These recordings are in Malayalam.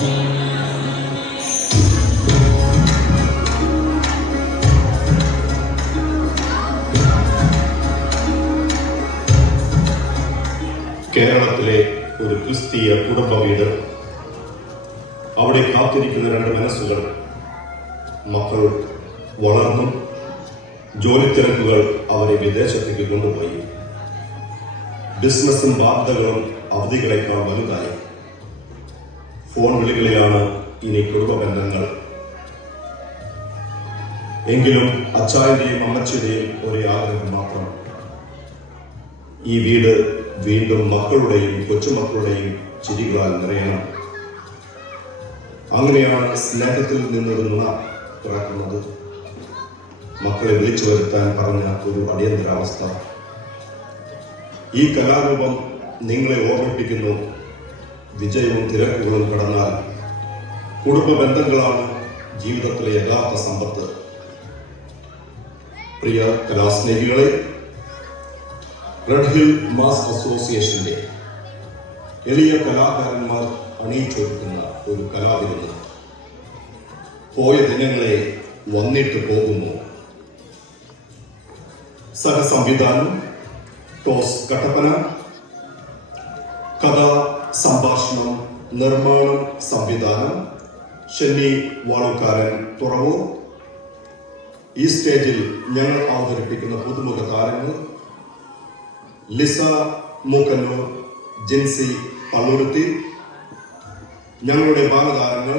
കേരളത്തിലെ ഒരു ക്രിസ്തീയ കുടുംബ വീട്. അവിടെ കാത്തിരിക്കുന്ന രണ്ട് മനസ്സുകൾ. മക്കൾ വളർന്നു ജോലി തിരക്കുകൾ അവരെ വിദേശത്തേക്ക് കൊണ്ടുപോയി. ബിസിനസ്സും വാർത്തകളും അവധികളെക്കാൾ വലുതായി. ഫോൺ വിളികളിലാണ് ഇനി കുടുംബ ബന്ധങ്ങൾ എങ്കിലും അച്ചായന്റെയും അമ്മച്ചിയുടെയും ഒരേ ആഗ്രഹം മാത്രം. ഈ വീട് വീണ്ടും മക്കളുടെയും കൊച്ചുമക്കളുടെയും ചിരികളാൽ നിറയണം. അങ്ങനെയാണ് സ്നേഹത്തിൽ നിന്നൊരു നുണ പിറക്കുന്നത്. മക്കളെ വിളിച്ചു വരുത്താൻ പറഞ്ഞ ഒരു അടിയന്തരാവസ്ഥ. ഈ കലാരൂപം നിങ്ങളെ ഓർമ്മിപ്പിക്കുന്നു. വിജയവും തിരക്കുകളും കടന്നാൽ കുടുംബ ബന്ധങ്ങളാണ് ജീവിതത്തിലെ യഥാർത്ഥ സമ്പത്ത്. പ്രിയ കലാസ്നേഹികളെ റെഡ് ഹിൽ മാസ് അസോസിയേഷന്റെ എളിയ കലാകാരന്മാർ അണിയിച്ചൊരുക്കുന്ന ഒരു കലാവിരുന്ന്. പോയ ദിനങ്ങളെ വന്നിട്ട് പോകുന്നു. സഹസംവിധാനം ടോസ് കട്ടപ്പന കഥ സംഭാഷണം നിർമ്മാണം സംവിധാനം. ഷെന്നി വാളുക്കാരൻ തുറവൂർ. ഈ സ്റ്റേജിൽ ഞങ്ങൾ അവതരിപ്പിക്കുന്ന പുതുമുഖ താരങ്ങൾ ലിസ മൂക്കന്നൂർ ജിൻസി പള്ളുരുത്തി. ഞങ്ങളുടെ ബാലതാരങ്ങൾ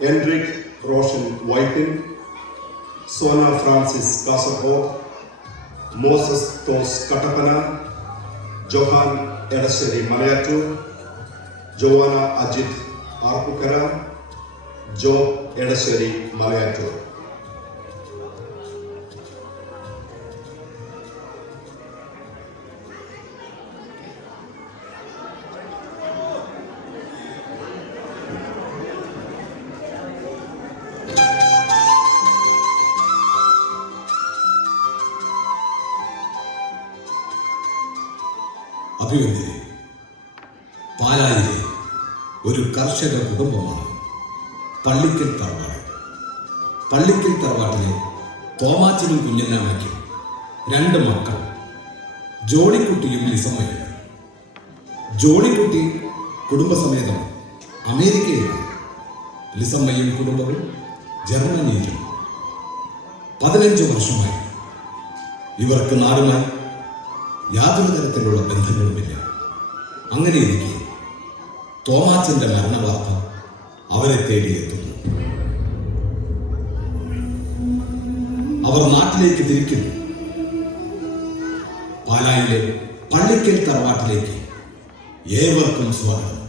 Enric Roshan Vypin Sona Francis Kasaragod Moses those Kattappana Johan Edassery Malayattoor Joanna Ajith Arpookara Jo Edassery Malayattoor Pallikkal തറവാട്ടിലെ തോമാച്ചനും കുഞ്ഞന്നാമയ്ക്കും രണ്ട് മക്കൾ ജോളിക്കുട്ടിയും ലിസമ്മയും. ജോളിക്കുട്ടി കുടുംബസമേതം അമേരിക്കയിലാണ്. ലിസമ്മയും കുടുംബവും ജർമ്മനിയിലും. പതിനഞ്ച് വർഷമായി. ഇവർക്ക് നാടുമായി യാതൊരു തരത്തിലുള്ള ബന്ധങ്ങളുമില്ല. അങ്ങനെ ഇരിക്കെ മരണവാർത്ത അവരെ തേടിയെത്തുന്നു. അവർ നാട്ടിലേക്ക് തിരിക്കുന്നു. പാലായിലെ പള്ളിക്കൽ തറവാട്ടിലേക്ക് ഏവർക്കും സ്വാഗതം.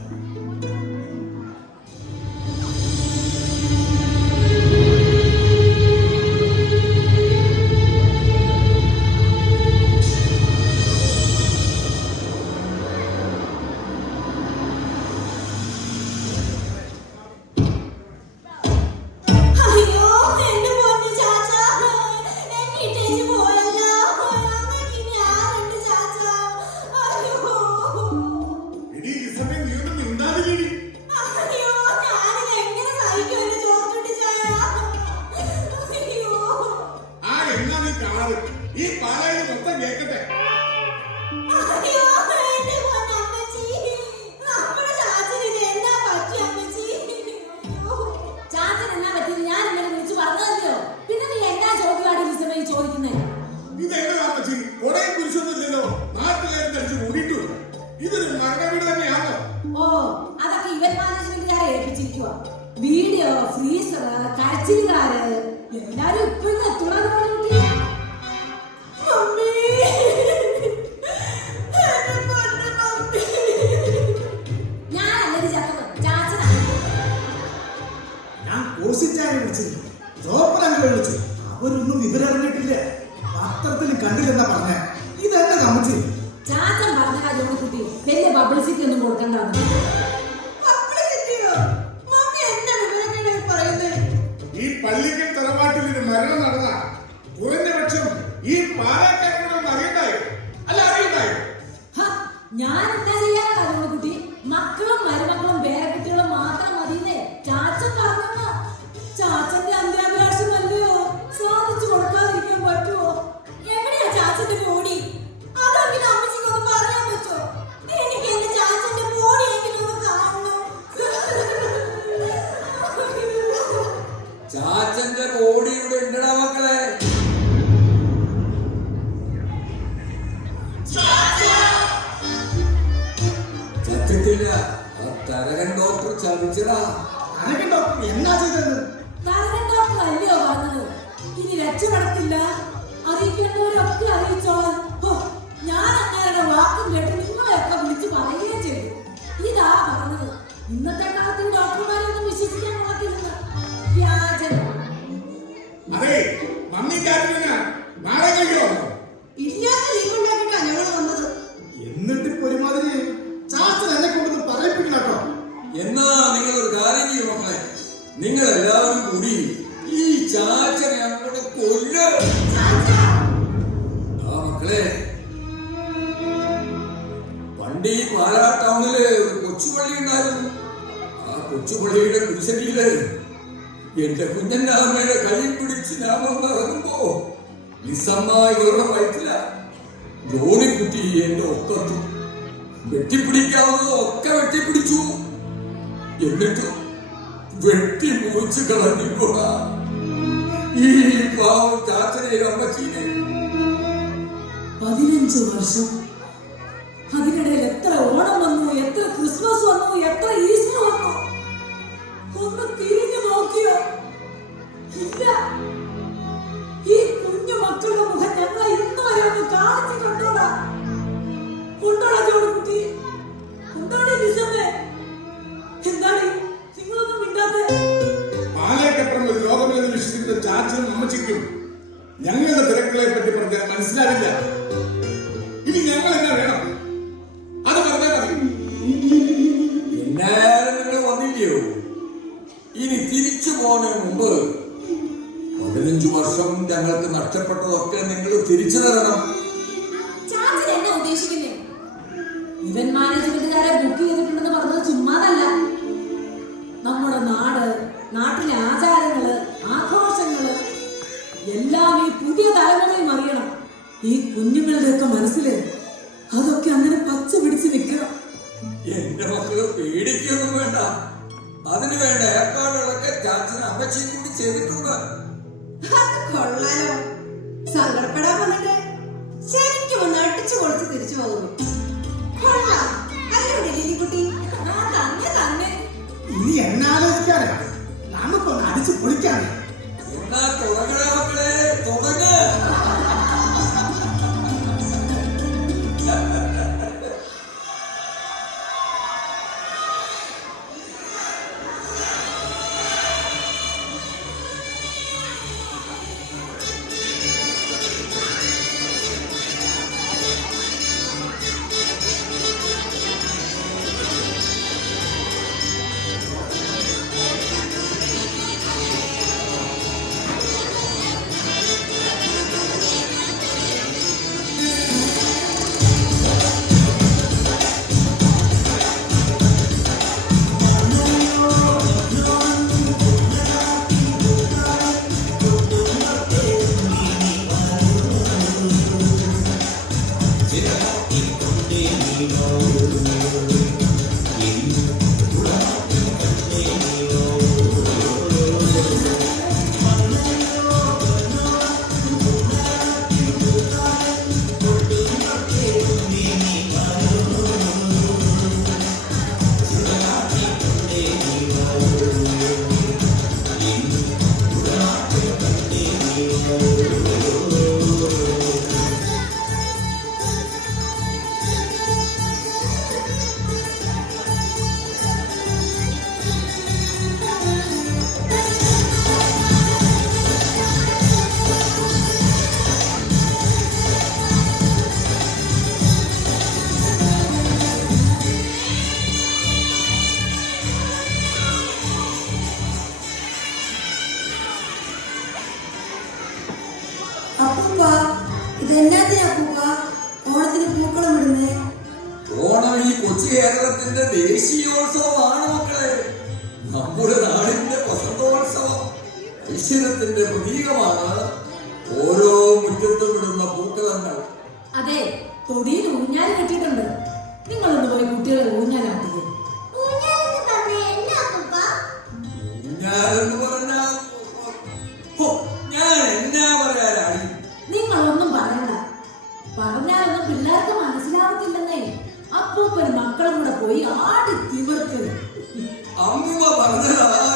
കുരിശൊന്നും ഈ നാട്ടുകാരും മൊത്തം കേക്കട്ടെ. ഇതൊരു മരണവീട് തന്നെയാണോ? ഓ അതൊക്കെ ഇവന്റ് മാനേജ്മെന്റുകാരെ ഏൽപ്പിച്ചിരിക്കുക വീഡിയോ ഫ്രീസർ കരച്ചിലുകാര് എല്ലാരും ഇപ്പൊ ഞാൻ കോശിച്ചായ വിളിച്ചത് ജോപ്പനങ്ങൾ വിളിച്ചു. അവരൊന്നും വിവരറിഞ്ഞിട്ടില്ല. പത്രത്തിൽ കണ്ടില്ലെന്നാ പറഞ്ഞ. ഇതെന്നെ കമ്മിച്ചു. ചാച്ചൻ പറഞ്ഞ കാര്യം കുട്ടി വലിയ പബ്ലിസിറ്റി ഒന്നും കൊടുക്കണ്ടെന്ന്. Amém? വെട്ടിപ്പിടിക്കാവുന്നത് ഒക്കെ വെട്ടിപ്പിടിച്ചു. എന്നിട്ട് വെട്ടി മൂച്ച് കളഞ്ഞു കൂടാ ഈ പാവം ചാച്ചനെയും അമ്മച്ചീനെയും പതിനഞ്ച് വർഷം ഞങ്ങളുടെ തിരക്കുകളെ പറ്റി പറഞ്ഞാൽ മനസ്സിലാവില്ല. അതിനുവേണ്ട ഏർപ്പാടുകളൊക്കെ ചാച്ചന് അമ്മച്ചി കൂടി ചെയ്തിട്ടുണ്ട്. കൊള്ളാലോ. ഒന്ന് അടിച്ചു തിരിച്ചു തന്നെ തന്നെ. നമുക്കൊന്ന് അടിച്ചു പൊളിക്കാനേ. എന്നാ തുടങ്ങണ മക്കളെ തുടങ്ങ. 役立ってるんだって、AC പോയി ആട് തിമിർക്കുന്നു അമ്മ പറഞ്ഞതാ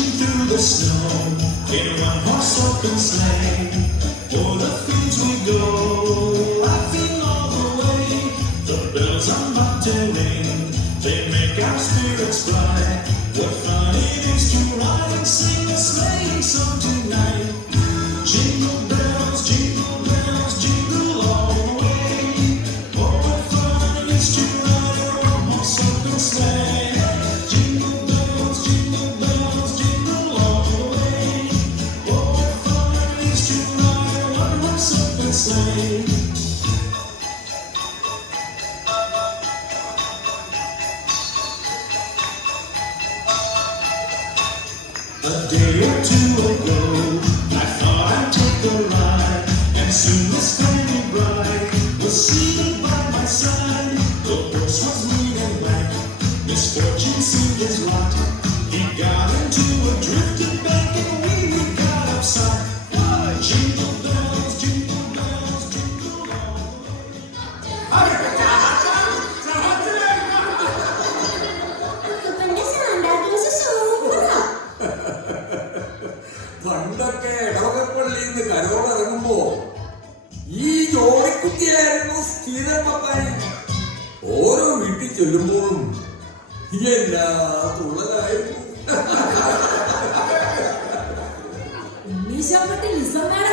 Through the snow. In one horse open sleigh O'er the fields we go. Laughing all the way. The bells on Monterey They make our spirits fly. What fun it is to ride and sing A day or two ago, I thought I'd take a ride, and soon this. ഒരിക്കലായിരുന്നു സ്ഥിര ഓരോ വീട്ടിൽ ചെല്ലുമ്പോഴും എല്ലാ തുള്ളലായിരുന്നു ഉണ്ണീശാൻ പട്ടി ലിസമ്മയുടെ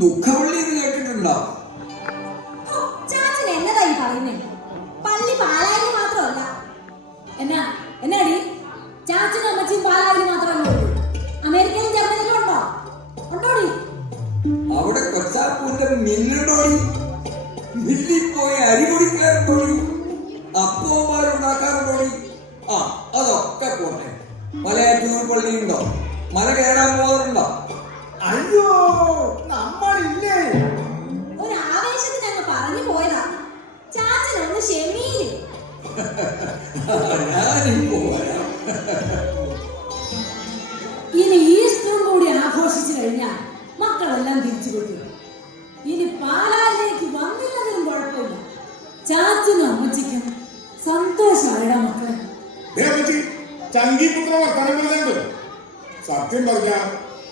ദുഃഖപള്ളി എന്ന് കേട്ടിട്ടുണ്ടോ? എന്നതായി പറയുന്നത് പള്ളി പാലായി സത്യം പറഞ്ഞാ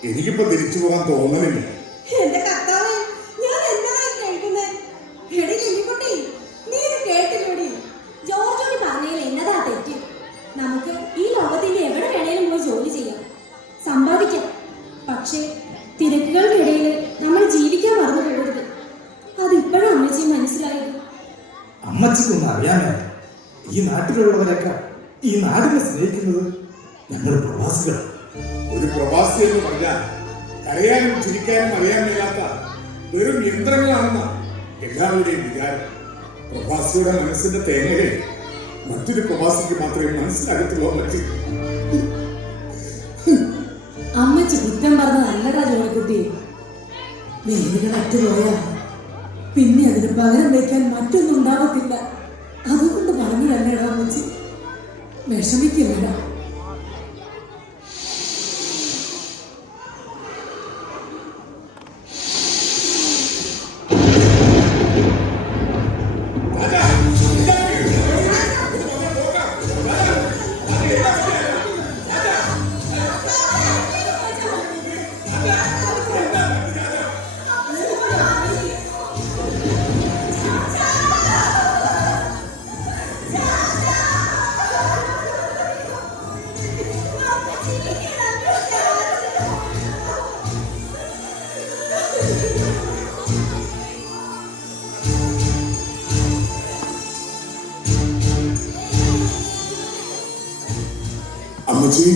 എനിക്കിപ്പോ തിരിച്ചു പോകാൻ തോന്നലില്ല. ഈ ഈ നാട്ടിലുള്ളവരൊക്കെ ഈ നാടിനെ സ്നേഹിക്കുന്നത് ഞങ്ങൾ പ്രവാസികളാണ്. ഒരു പ്രവാസി എന്ന് പറഞ്ഞാൽ കരയാനും ചിരിക്കാനും അറിയാൻ മേലാത്ത വെറും യന്ത്രങ്ങളാണെന്ന എല്ലാവരുടെയും വിചാരം. പ്രവാസിയുടെ മനസ്സിന്റെ തേങ്ങയെ മറ്റൊരു പ്രവാസിക്ക് മാത്രമേ മനസ്സിലാകത്തുള്ളൂ പറ്റി. അമ്മച്ചി കുറ്റം പറഞ്ഞ നല്ലതാ ജോലിക്കുട്ടി വേദന പിന്നെ അതിന് പകരം വയ്ക്കാൻ മറ്റൊന്നും ഉണ്ടാവത്തില്ല. അതുകൊണ്ട് പറഞ്ഞു തന്നെയാണ് അമ്മച്ചി. വിഷമിക്കില്ലടാ. അമ്മച്ചി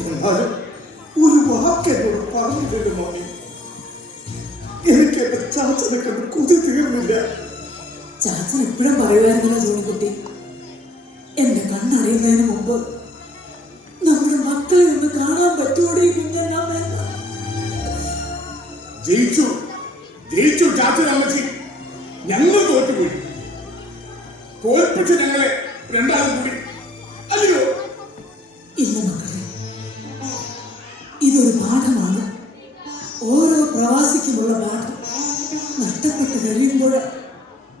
എന്നാലും ഒരു വാക്ക് എന്നോട് മോനെ. എനിക്ക് എന്റെ ചാച്ചനെ കണ്ട് കൊതി തീർന്നില്ല. ചാച്ചൻ എപ്പോഴും പറയുമായിരുന്നില്ല ജോണിക്കുട്ടി എന്റെ കണ്ണറിയുന്നതിന് മുമ്പ് നമ്മുടെ മക്കളെ ഒന്ന് കാണാൻ പറ്റുമോടെ കുഞ്ഞെല്ലാം ജയിച്ചു. ജയിച്ചു ചാച്ചൻ അമ്മച്ചി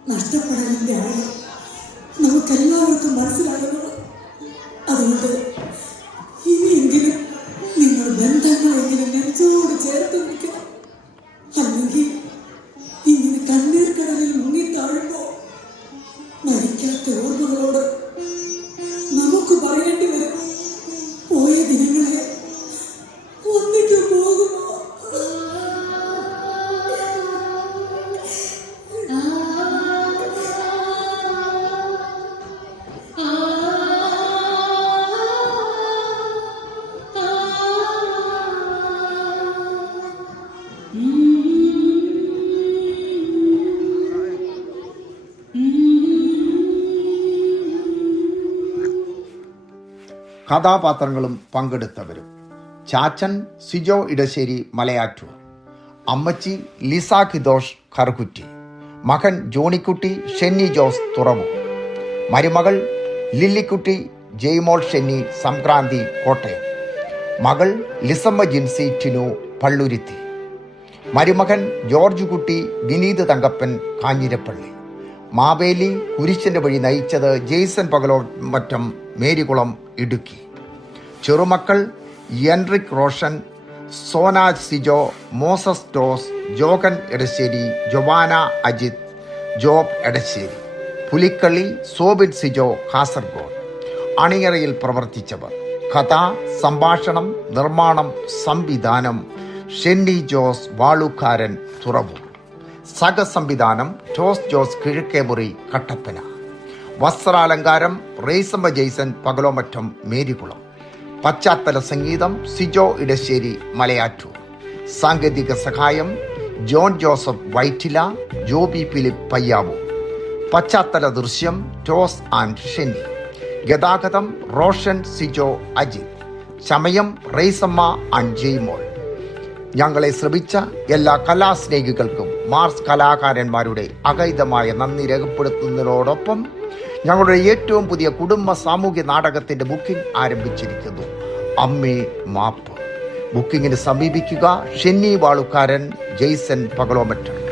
നഷ്ടപ്പെടലിന്റെ ആഴം നമുക്കെല്ലാവർക്കും മനസ്സിലാകുന്നത് അതുകൊണ്ട് കഥാപാത്രങ്ങളും പങ്കെടുത്തവരും. ചാച്ചൻ സിജോ ഇടശ്ശേരി മലയാറ്റൂർ. അമ്മച്ചി ലിസ കിദോഷ് ഖർകുറ്റി മകൻ ജോണിക്കുട്ടി ഷെന്നി ജോസ് തുറവു മരുമകൾ ലില്ലിക്കുട്ടി ജെയ്മോൾ ഷെന്നി സംക്രാന്തി കോട്ടയം. മകൾ ലിസമ്മ ജിൻസി ടിനു പള്ളുരുത്തി. മരുമകൻ ജോർജ് കുട്ടി വിനീത് തങ്കപ്പൻ കാഞ്ഞിരപ്പള്ളി. മാവേലി കുരിശന്റെ വഴി നയിച്ചത് ജെയ്സൺ പകലോ മറ്റം മേരികുളം ഇടുക്കി. ചെറുമക്കൾ Enrique Roshan Sona Sijo Moses toss ജോഗൻ Edassery Jovana Ajith job Edassery Pulikali Sobin Sijo Kasaragod. അണിയറയിൽ പ്രവർത്തിച്ചവർ. കഥ സംഭാഷണം നിർമ്മാണം സംവിധാനം. ഷെന്നി ജോസ് വാളുക്കാരൻ തുറവൂർ. സഹസംവിധാനം ടോസ് ജോസ് കിഴക്കേമുറി കട്ടപ്പന. വസ്ത്രാലങ്കാരം റേസമ്മ ജെയ്സൻ പകലോമറ്റം മേരികുളം. പശ്ചാത്തല സംഗീതം സിജോ ഇടശ്ശേരി മലയാറ്റൂർ. സാങ്കേതിക സഹായം John Joseph Vyttila Joby Philip Payyavoor. പശ്ചാത്തല ദൃശ്യം ടോസ് ആൻഡ് ഷെന്നി. ഗതാഗതം റോഷൻ സിജോ അജിത്. ചമയം റേസമ്മ ആൻഡ് ജെയ്മോൾ. ഞങ്ങളെ ശ്രമിച്ച എല്ലാ കലാസ്നേഹികൾക്കും മാർസ് കലാകാരന്മാരുടെ അകൈതമായ നന്ദി രേഖപ്പെടുത്തുന്നതിനോടൊപ്പം ഞങ്ങളുടെ ഏറ്റവും പുതിയ കുടുംബ സാമൂഹ്യ നാടകത്തിന്റെ ബുക്കിംഗ് ആരംഭിച്ചിരിക്കുന്നു. അമ്മേ മാപ്പ്. ബുക്കിങ്ങിന് സമീപിക്കുക ഷെന്നി വാളുക്കാരൻ ജെയ്സൺ പകലോമറ്റർ